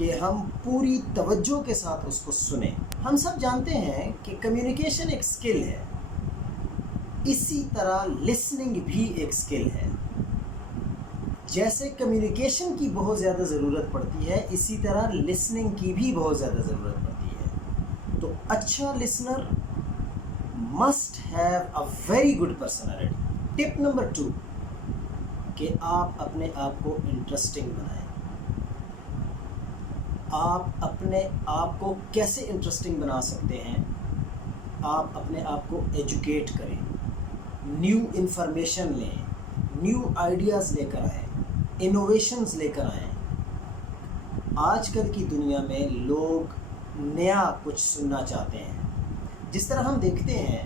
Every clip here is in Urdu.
کہ ہم پوری توجہ کے ساتھ اس کو سنیں. ہم سب جانتے ہیں کہ کمیونیکیشن ایک سکل ہے، اسی طرح لسننگ بھی ایک سکل ہے. جیسے کمیونیکیشن کی بہت زیادہ ضرورت پڑتی ہے، اسی طرح لسننگ کی بھی بہت زیادہ ضرورت پڑتی ہے. تو اچھا listener must have a very good personality. Tip number 2 کہ آپ اپنے آپ کو انٹرسٹنگ بنائیں. آپ اپنے آپ کو کیسے انٹرسٹنگ بنا سکتے ہیں؟ آپ اپنے آپ کو ایجوکیٹ کریں، نیو انفارمیشن لیں، نیو آئیڈیاز لے کر آئیں، انوویشنز لے کر آئیں. آج کل کی دنیا میں لوگ نیا کچھ سننا چاہتے ہیں. جس طرح ہم دیکھتے ہیں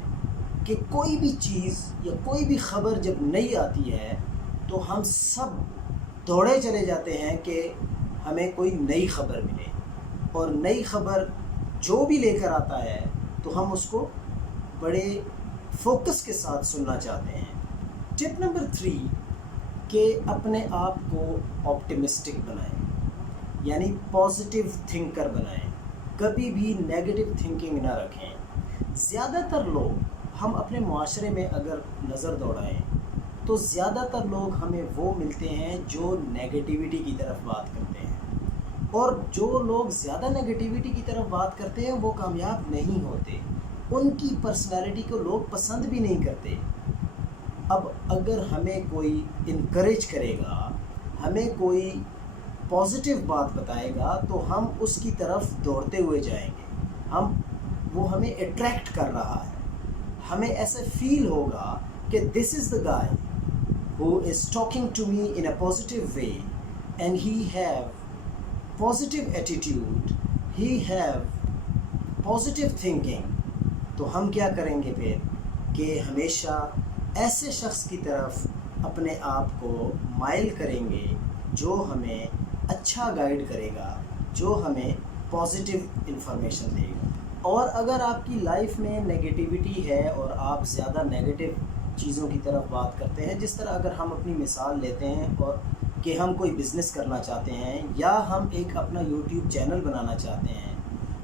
کہ کوئی بھی چیز یا کوئی بھی خبر جب نئی آتی ہے تو ہم سب دوڑے چلے جاتے ہیں کہ ہمیں کوئی نئی خبر ملے، اور نئی خبر جو بھی لے کر آتا ہے تو ہم اس کو بڑے فوکس کے ساتھ سننا چاہتے ہیں. ٹپ نمبر 3 کہ اپنے آپ کو آپٹیمسٹک بنائیں، یعنی پازیٹیو تھنکر بنائیں. کبھی بھی نیگیٹو تھنکنگ نہ رکھیں. زیادہ تر لوگ، ہم اپنے معاشرے میں اگر نظر دوڑائیں تو زیادہ تر لوگ ہمیں وہ ملتے ہیں جو نیگیٹیوٹی کی طرف بات کرتے ہیں، اور جو لوگ زیادہ نیگیٹیوٹی کی طرف بات کرتے ہیں وہ کامیاب نہیں ہوتے. ان کی پرسنالٹی کو لوگ پسند بھی نہیں کرتے. اب اگر ہمیں کوئی انکریج کرے گا، ہمیں کوئی پازیٹیو بات بتائے گا تو ہم اس کی طرف دوڑتے ہوئے جائیں گے. وہ ہمیں اٹریکٹ کر رہا ہے. ہمیں ایسے فیل ہوگا کہ this is the guy who is talking to me in a positive way and he have positive attitude, he have positive thinking. تو ہم کیا کریں گے پھر کہ ہمیشہ ایسے شخص کی طرف اپنے آپ کو مائل کریں گے جو ہمیں اچھا گائیڈ کرے گا، جو ہمیں پازیٹیو انفارمیشن دے گا. اور اگر آپ کی لائف میں نیگیٹیوٹی ہے اور آپ زیادہ نیگیٹو چیزوں کی طرف بات کرتے ہیں، جس طرح اگر ہم اپنی مثال لیتے ہیں اور کہ ہم کوئی بزنس کرنا چاہتے ہیں یا ہم ایک اپنا یوٹیوب چینل بنانا چاہتے ہیں،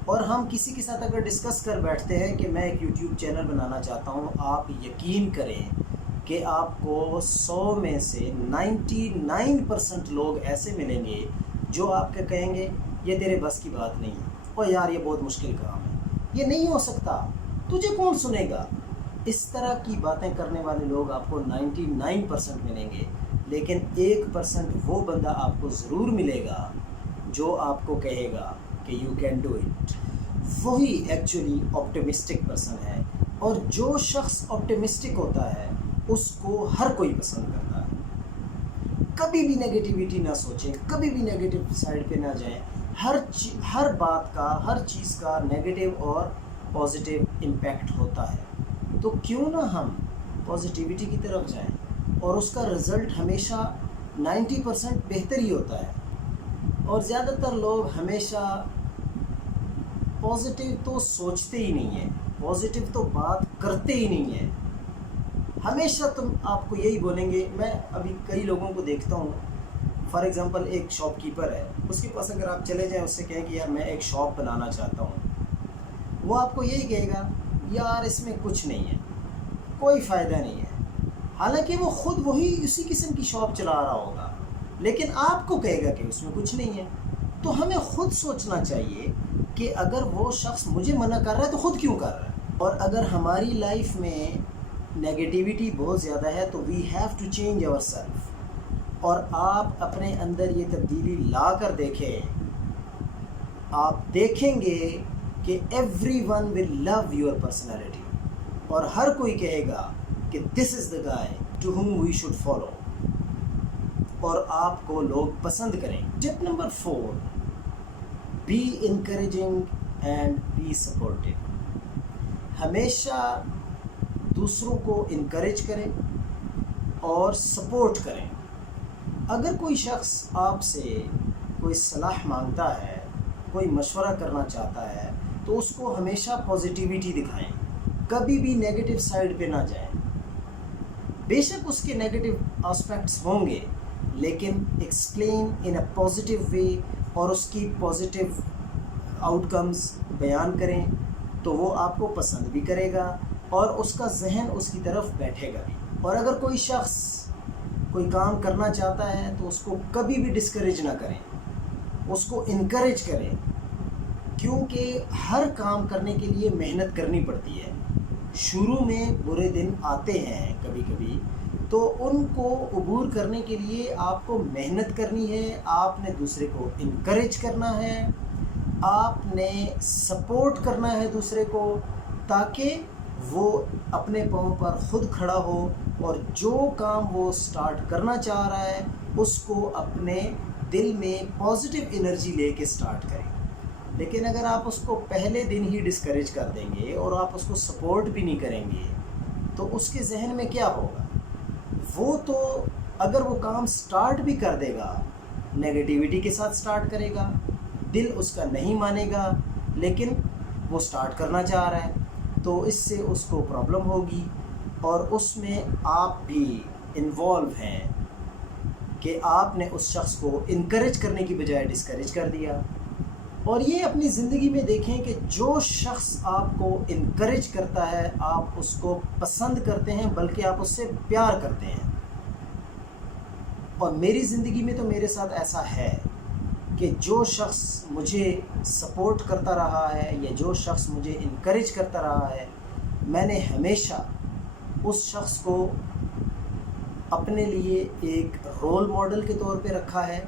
اور ہم کسی کے ساتھ اگر ڈسکس کر بیٹھتے ہیں کہ میں ایک یوٹیوب چینل بنانا چاہتا ہوں، آپ یقین کریں کہ آپ کو 100 میں سے 99% لوگ ایسے ملیں گے جو آپ کے کہیں گے یہ تیرے بس کی بات نہیں ہے، اور یار یہ بہت مشکل کام ہے، یہ نہیں ہو سکتا، تجھے کون سنے گا. اس طرح کی باتیں کرنے والے لوگ آپ کو 99% ملیں گے، لیکن 1% وہ بندہ آپ کو ضرور ملے گا جو آپ کو کہے گا کہ یو کین ڈو اٹ. وہی ایکچولی آپٹیمسٹک پرسن ہے. اور جو شخص آپٹیمسٹک ہوتا ہے اس کو ہر کوئی پسند کرتا ہے. کبھی بھی نیگیٹیوٹی نہ سوچیں، کبھی بھی نیگیٹو سائڈ پہ نہ جائیں. ہر بات کا، ہر چیز کا نیگیٹو اور پازیٹیو امپیکٹ ہوتا ہے. تو کیوں نہ ہم پازیٹیوٹی کی طرف جائیں، اور اس کا رزلٹ ہمیشہ 90% بہتر ہی ہوتا ہے. اور زیادہ تر لوگ ہمیشہ پازیٹیو تو سوچتے ہی نہیں ہیں، پازیٹیو تو بات کرتے ہی نہیں ہیں. ہمیشہ تم آپ کو یہی بولیں گے. میں ابھی کئی لوگوں کو دیکھتا ہوں، فار ایگزامپل ایک شاپ کیپر ہے، اس کے پاس اگر آپ چلے جائیں، اس سے کہیں کہ یار میں ایک شاپ بنانا چاہتا ہوں، وہ آپ کو یہی کہے گا یار اس میں کچھ نہیں ہے، کوئی فائدہ نہیں ہے. حالانکہ وہ خود وہی اسی قسم کی شاپ چلا رہا ہوگا، لیکن آپ کو کہے گا کہ اس میں کچھ نہیں ہے. تو ہمیں خود سوچنا چاہیے کہ اگر وہ شخص مجھے منع کر رہا ہے تو خود کیوں کر رہا ہے. اور اگر ہماری لائف میں نیگیٹیوٹی بہت زیادہ ہے تو we have to change our self. اور آپ اپنے اندر یہ تبدیلی لا کر دیکھیں، آپ دیکھیں گے کہ every one will love your personality, اور ہر کوئی کہے گا کہ this is the guy to whom we should follow, اور آپ کو لوگ پسند کریں. Tip number 4 be encouraging and be supportive. ہمیشہ دوسروں کو انکریج کریں اور سپورٹ کریں. اگر کوئی شخص آپ سے کوئی صلاح مانگتا ہے، کوئی مشورہ کرنا چاہتا ہے، تو اس کو ہمیشہ پازیٹیوٹی دکھائیں، کبھی بھی نیگیٹو سائڈ پہ نہ جائیں. بے شک اس کے نیگیٹو آسپیکٹس ہوں گے، لیکن ایکسپلین ان اے پازیٹیو وے، اور اس کی پازیٹیو آؤٹ کمز بیان کریں تو وہ آپ کو پسند بھی کرے گا اور اس کا ذہن اس کی طرف بیٹھے گا بھی. اور اگر کوئی شخص کوئی کام کرنا چاہتا ہے تو اس کو کبھی بھی ڈسکریج نہ کریں, اس کو انکریج کریں, کیونکہ ہر کام کرنے کے لیے محنت کرنی پڑتی ہے. شروع میں برے دن آتے ہیں کبھی کبھی, تو ان کو عبور کرنے کے لیے آپ کو محنت کرنی ہے, آپ نے دوسرے کو انکریج کرنا ہے, آپ نے سپورٹ کرنا ہے دوسرے کو, تاکہ وہ اپنے پاؤں پر خود کھڑا ہو اور جو کام وہ سٹارٹ کرنا چاہ رہا ہے اس کو اپنے دل میں پازیٹیو انرجی لے کے سٹارٹ کریں. لیکن اگر آپ اس کو پہلے دن ہی ڈسکریج کر دیں گے اور آپ اس کو سپورٹ بھی نہیں کریں گے تو اس کے ذہن میں کیا ہوگا؟ وہ تو اگر وہ کام سٹارٹ بھی کر دے گا نیگیٹیوٹی کے ساتھ سٹارٹ کرے گا, دل اس کا نہیں مانے گا, لیکن وہ سٹارٹ کرنا چاہ رہا ہے تو اس سے اس کو پرابلم ہوگی اور اس میں آپ بھی انوالو ہیں کہ آپ نے اس شخص کو انکریج کرنے کی بجائے ڈسکریج کر دیا. اور یہ اپنی زندگی میں دیکھیں کہ جو شخص آپ کو انکریج کرتا ہے آپ اس کو پسند کرتے ہیں, بلکہ آپ اس سے پیار کرتے ہیں. اور میری زندگی میں تو میرے ساتھ ایسا ہے کہ جو شخص مجھے سپورٹ کرتا رہا ہے یا جو شخص مجھے انکریج کرتا رہا ہے, میں نے ہمیشہ اس شخص کو اپنے لیے ایک رول ماڈل کے طور پہ رکھا ہے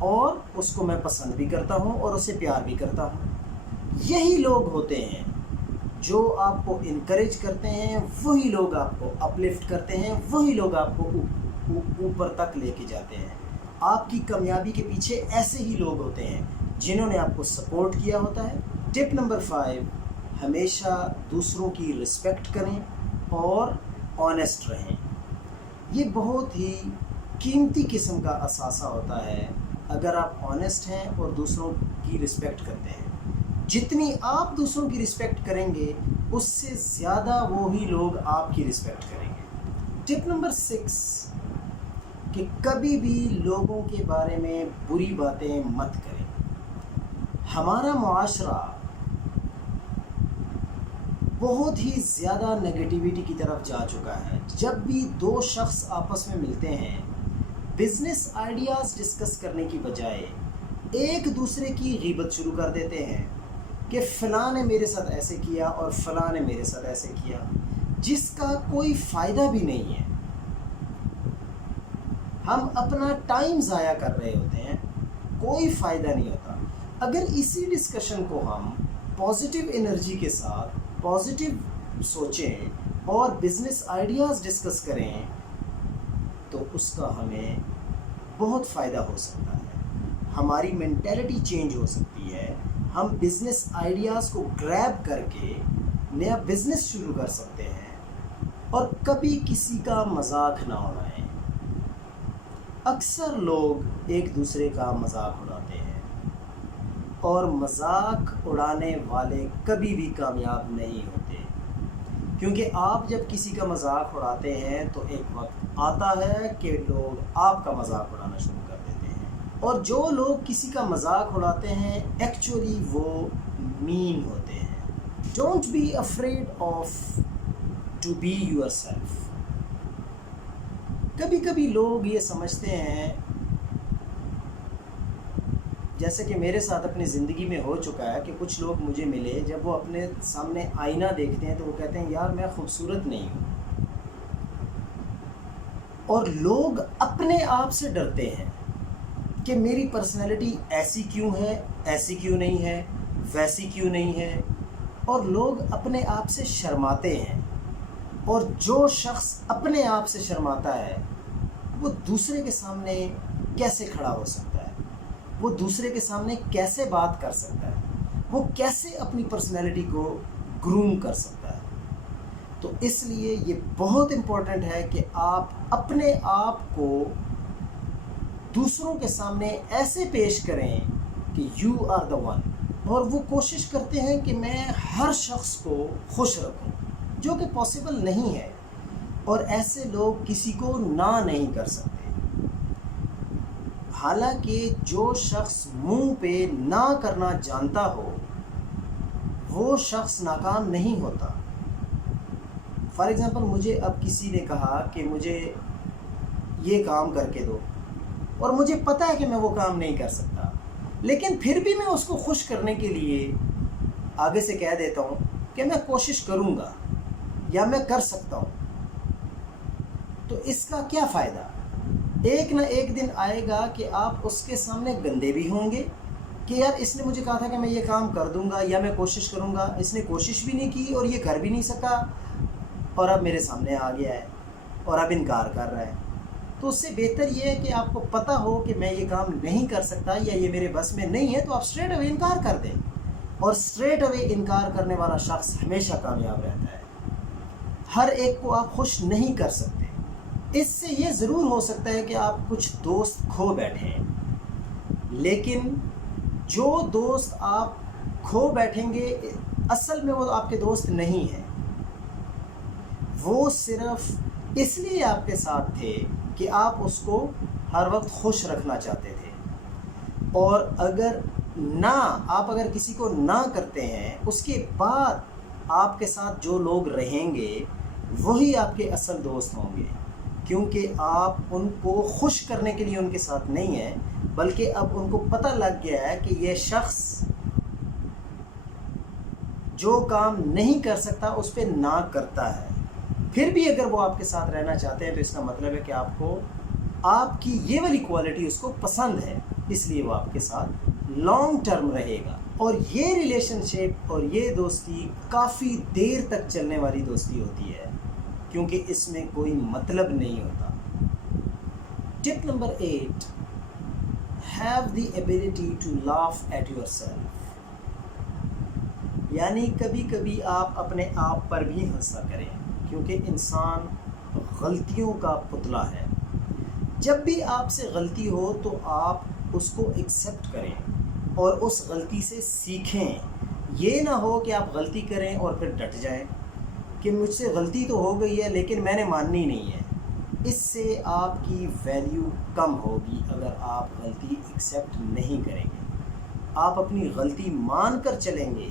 اور اس کو میں پسند بھی کرتا ہوں اور اسے پیار بھی کرتا ہوں. یہی لوگ ہوتے ہیں جو آپ کو انکریج کرتے ہیں, وہی لوگ آپ کو اپلفٹ کرتے ہیں, وہی لوگ آپ کو اوپر تک لے کے جاتے ہیں. آپ کی کامیابی کے پیچھے ایسے ہی لوگ ہوتے ہیں جنہوں نے آپ کو سپورٹ کیا ہوتا ہے. ٹپ نمبر 5, ہمیشہ دوسروں کی رسپیکٹ کریں اور آنیسٹ رہیں. یہ بہت ہی قیمتی قسم کا اثاثہ ہوتا ہے اگر آپ آنیسٹ ہیں اور دوسروں کی رسپیکٹ کرتے ہیں. جتنی آپ دوسروں کی رسپیکٹ کریں گے اس سے زیادہ وہی لوگ آپ کی رسپیکٹ کریں گے. ٹپ نمبر 6, کہ کبھی بھی لوگوں کے بارے میں بری باتیں مت کریں. ہمارا معاشرہ بہت ہی زیادہ نگیٹیوٹی کی طرف جا چکا ہے. جب بھی دو شخص آپس میں ملتے ہیں بزنس آئیڈیاز ڈسکس کرنے کی بجائے ایک دوسرے کی غیبت شروع کر دیتے ہیں کہ فلاں نے میرے ساتھ ایسے کیا اور فلاں نے میرے ساتھ ایسے کیا, جس کا کوئی فائدہ بھی نہیں ہے. ہم اپنا ٹائم ضائع کر رہے ہوتے ہیں, کوئی فائدہ نہیں ہوتا. اگر اسی ڈسکشن کو ہم پازیٹیو انرجی کے ساتھ پازیٹیو سوچیں اور بزنس آئیڈیاز ڈسکس کریں تو اس کا ہمیں بہت فائدہ ہو سکتا ہے. ہماری مینٹیلٹی چینج ہو سکتی ہے, ہم بزنس آئیڈیاز کو گریب کر کے نیا بزنس شروع کر سکتے ہیں اور کبھی کسی کا مذاق نہ اڑائیں. اکثر لوگ ایک دوسرے کا مذاق اڑاتے ہیں اور مذاق اڑانے والے کبھی بھی کامیاب نہیں ہوتے, کیونکہ آپ جب کسی کا مذاق اڑاتے ہیں تو ایک وقت آتا ہے کہ لوگ آپ کا مذاق اڑانا شروع کر دیتے ہیں. اور جو لوگ کسی کا مذاق اڑاتے ہیں ایکچولی وہ مین ہوتے ہیں. Don't be afraid of to be your self. کبھی کبھی لوگ یہ سمجھتے ہیں, جیسے کہ میرے ساتھ اپنی زندگی میں ہو چکا ہے کہ کچھ لوگ مجھے ملے, جب وہ اپنے سامنے آئینہ دیکھتے ہیں تو وہ کہتے ہیں یار میں خوبصورت نہیں ہوں. اور لوگ اپنے آپ سے ڈرتے ہیں کہ میری پرسنالٹی ایسی کیوں ہے, ایسی کیوں نہیں ہے, ویسی کیوں نہیں ہے. اور لوگ اپنے آپ سے شرماتے ہیں, اور جو شخص اپنے آپ سے شرماتا ہے وہ دوسرے کے سامنے کیسے کھڑا ہو سکتا ہے, وہ دوسرے کے سامنے کیسے بات کر سکتا ہے, وہ کیسے اپنی پرسنالٹی کو گروم کر سکتا ہے. تو اس لیے یہ بہت امپورٹنٹ ہے کہ آپ اپنے آپ کو دوسروں کے سامنے ایسے پیش کریں کہ یو آر دا ون. اور وہ کوشش کرتے ہیں کہ میں ہر شخص کو خوش رکھوں, جو کہ پاسبل نہیں ہے, اور ایسے لوگ کسی کو نہ نہیں کر سکتے. حالانکہ جو شخص منہ پہ نہ کرنا جانتا ہو وہ شخص ناکام نہیں ہوتا۔ فار ایگزامپل مجھے اب کسی نے کہا کہ مجھے یہ کام کر کے دو، اور مجھے پتہ ہے کہ میں وہ کام نہیں کر سکتا، لیکن پھر بھی میں اس کو خوش کرنے کے لیے آگے سے کہہ دیتا ہوں کہ میں کوشش کروں گا یا میں کر سکتا ہوں، تو اس کا کیا فائدہ؟ ایک نہ ایک دن آئے گا کہ آپ اس کے سامنے گندے بھی ہوں گے کہ یار اس نے مجھے کہا تھا کہ میں یہ کام کر دوں گا یا میں کوشش کروں گا، اس نے کوشش بھی نہیں کی اور یہ کر بھی نہیں سکا، اور اب میرے سامنے آ گیا ہے اور اب انکار کر رہا ہے۔ تو اس سے بہتر یہ ہے کہ آپ کو پتہ ہو کہ میں یہ کام نہیں کر سکتا یا یہ میرے بس میں نہیں ہے، تو آپ اسٹریٹ اوے انکار کر دیں، اور اسٹریٹ اوے انکار کرنے والا شخص ہمیشہ کامیاب رہتا ہے۔ ہر ایک کو آپ خوش نہیں کر سکتے۔ اس سے یہ ضرور ہو سکتا ہے کہ آپ کچھ دوست کھو بیٹھیں، لیکن جو دوست آپ کھو بیٹھیں گے اصل میں وہ آپ کے دوست نہیں ہیں، وہ صرف اس لیے آپ کے ساتھ تھے کہ آپ اس کو ہر وقت خوش رکھنا چاہتے تھے، اور اگر کسی کو نہ کرتے ہیں اس کے بعد آپ کے ساتھ جو لوگ رہیں گے وہی آپ کے اصل دوست ہوں گے، کیونکہ آپ ان کو خوش کرنے کے لیے ان کے ساتھ نہیں ہیں، بلکہ اب ان کو پتہ لگ گیا ہے کہ یہ شخص جو کام نہیں کر سکتا اس پہ نہ کرتا ہے۔ پھر بھی اگر وہ آپ کے ساتھ رہنا چاہتے ہیں تو اس کا مطلب ہے کہ آپ کی یہ والی کوالٹی اس کو پسند ہے، اس لیے وہ آپ کے ساتھ لانگ ٹرم رہے گا، اور یہ ریلیشن شپ اور یہ دوستی کافی دیر تک چلنے والی دوستی ہوتی ہے، کیونکہ اس میں کوئی مطلب نہیں ہوتا۔ Tip number 8، have the ability to laugh at yourself, یعنی کبھی کبھی آپ اپنے آپ پر بھی ہنسا کریں، کیونکہ انسان غلطیوں کا پتلا ہے۔ جب بھی آپ سے غلطی ہو تو آپ اس کو ایکسیپٹ کریں اور اس غلطی سے سیکھیں۔ یہ نہ ہو کہ آپ غلطی کریں اور پھر ڈٹ جائیں کہ مجھ سے غلطی تو ہو گئی ہے لیکن میں نے ماننی نہیں ہے۔ اس سے آپ کی ویلیو کم ہوگی اگر آپ غلطی ایکسیپٹ نہیں کریں گے۔ آپ اپنی غلطی مان کر چلیں گے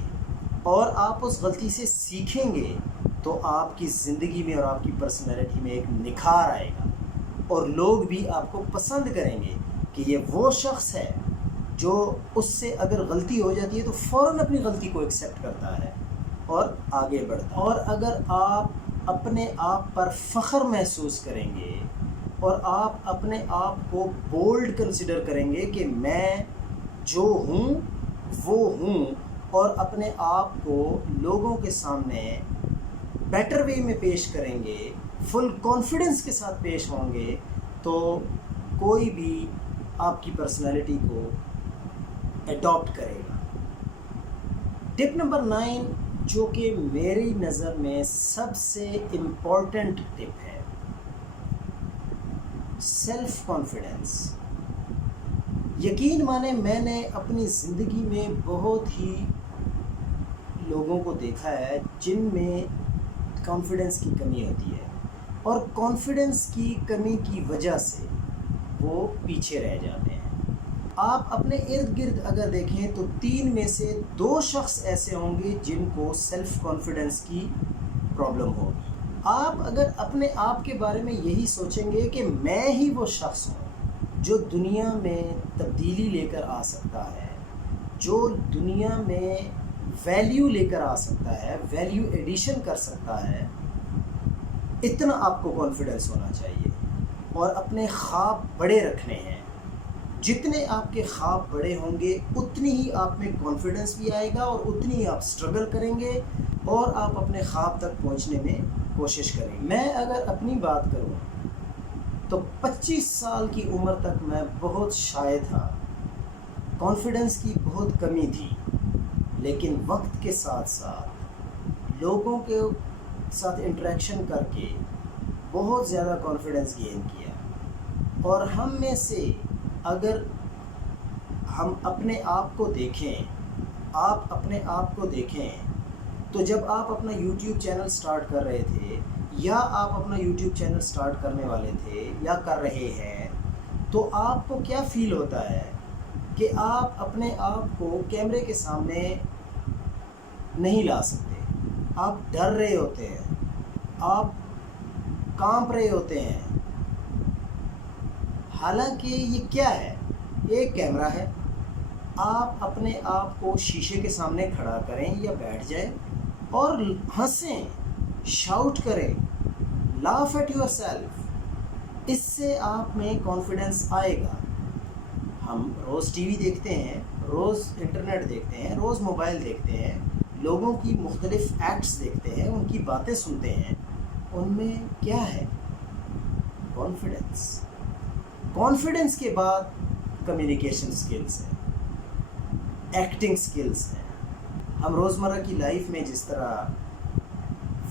اور آپ اس غلطی سے سیکھیں گے تو آپ کی زندگی میں اور آپ کی پرسنالٹی میں ایک نکھار آئے گا، اور لوگ بھی آپ کو پسند کریں گے کہ یہ وہ شخص ہے جو اس سے اگر غلطی ہو جاتی ہے تو فوراً اپنی غلطی کو ایکسیپٹ کرتا ہے اور آگے بڑھتا ہے۔ اور اگر آپ اپنے آپ پر فخر محسوس کریں گے اور آپ اپنے آپ کو بولڈ کنسیڈر کریں گے کہ میں جو ہوں وہ ہوں، اور اپنے آپ کو لوگوں کے سامنے بیٹر وے میں پیش کریں گے، فل کانفیڈنس کے ساتھ پیش ہوں گے، تو کوئی بھی آپ کی پرسنالٹی کو اڈاپٹ کرے گا۔ ٹپ نمبر 9، جو کہ میری نظر میں سب سے امپورٹنٹ ٹپ ہے، سیلف کانفیڈنس۔ یقین مانیں میں نے اپنی زندگی میں بہت ہی لوگوں کو دیکھا ہے جن میں کانفیڈنس کی کمی ہوتی ہے، اور کانفیڈنس کی کمی کی وجہ سے وہ پیچھے رہ جاتے ہیں۔ آپ اپنے ارد گرد اگر دیکھیں تو 3 میں سے 2 شخص ایسے ہوں گے جن کو سیلف کانفیڈنس کی پرابلم ہوگی۔ آپ اگر اپنے آپ کے بارے میں یہی سوچیں گے کہ میں ہی وہ شخص ہوں جو دنیا میں تبدیلی لے کر آ سکتا ہے، جو دنیا میں ویلیو لے کر آ سکتا ہے، ویلیو ایڈیشن کر سکتا ہے، اتنا آپ کو کانفیڈنس ہونا چاہیے، اور اپنے خواب بڑے رکھنے ہیں۔ جتنے آپ کے خواب بڑے ہوں گے اتنی ہی آپ میں کانفیڈنس بھی آئے گا، اور اتنی ہی آپ اسٹرگل کریں گے اور آپ اپنے خواب تک پہنچنے میں کوشش کریں گے۔ میں اگر اپنی بات کروں تو 25 سال کی عمر تک میں بہت شائع تھا، کانفیڈنس کی بہت کمی تھی، لیکن وقت کے ساتھ ساتھ لوگوں کے ساتھ انٹریکشن کر کے بہت زیادہ کانفیڈنس گین کیا۔ اور ہم میں سے اگر ہم اپنے آپ کو دیکھیں، آپ اپنے آپ کو دیکھیں تو جب آپ اپنا یوٹیوب چینل سٹارٹ کر رہے تھے، یا آپ اپنا یوٹیوب چینل سٹارٹ کرنے والے تھے یا کر رہے ہیں، تو آپ کو کیا فیل ہوتا ہے کہ آپ اپنے آپ کو کیمرے کے سامنے نہیں لا سکتے، آپ ڈر رہے ہوتے ہیں، آپ کانپ رہے ہوتے ہیں. حالانکہ یہ کیا ہے؟ ایک کیمرہ ہے. آپ اپنے آپ کو شیشے کے سامنے کھڑا کریں یا بیٹھ جائیں اور ہنسیں، شاؤٹ کریں، لاف ایٹ یور سیلف. اس سے آپ میں کانفیڈنس آئے گا. ہم روز ٹی وی دیکھتے ہیں، روز انٹرنیٹ دیکھتے ہیں، روز موبائل دیکھتے ہیں، لوگوں کی مختلف ایکٹس دیکھتے ہیں، ان کی باتیں سنتے ہیں. ان میں کیا ہے؟ کانفیڈنس. کانفیڈنس کے بعد کمیونیکیشن سکلز ہیں، ایکٹنگ سکلز ہیں. ہم روزمرہ کی لائف میں جس طرح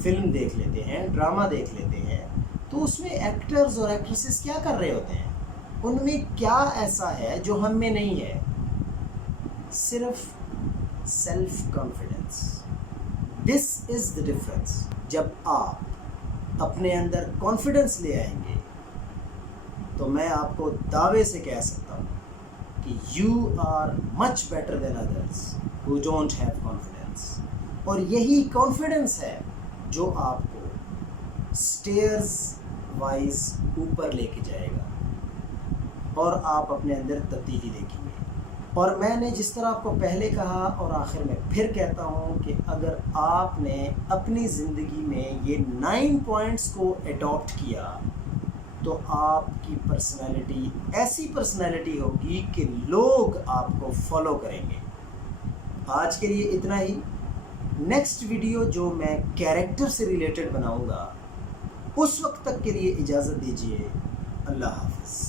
فلم دیکھ لیتے ہیں، ڈرامہ دیکھ لیتے ہیں، تو اس میں ایکٹرز اور ایکٹریسز کیا کر رہے ہوتے ہیں؟ ان میں کیا ایسا ہے جو ہم میں نہیں ہے؟ صرف self confidence. This is the difference. جب آپ اپنے اندر کانفیڈنس لے آئیں گے تو میں آپ کو دعوے سے کہہ سکتا ہوں کہ you are much better than others ہو ڈونٹ ہیو کانفیڈنس. اور یہی کانفیڈنس ہے جو آپ کو اسٹیئرز وائز اوپر لے کے جائے گا اور آپ اپنے اندر تبدیلی دیکھیں گے. اور میں نے جس طرح آپ کو پہلے کہا اور آخر میں پھر کہتا ہوں کہ اگر آپ نے اپنی زندگی میں یہ 9 پوائنٹس کو اڈاپٹ کیا تو آپ کی پرسنالٹی ایسی پرسنالٹی ہوگی کہ لوگ آپ کو فالو کریں گے. آج کے لیے اتنا ہی. نیکسٹ ویڈیو جو میں کیریکٹر سے ریلیٹڈ بناؤں گا، اس وقت تک کے لیے اجازت دیجیے. اللہ حافظ.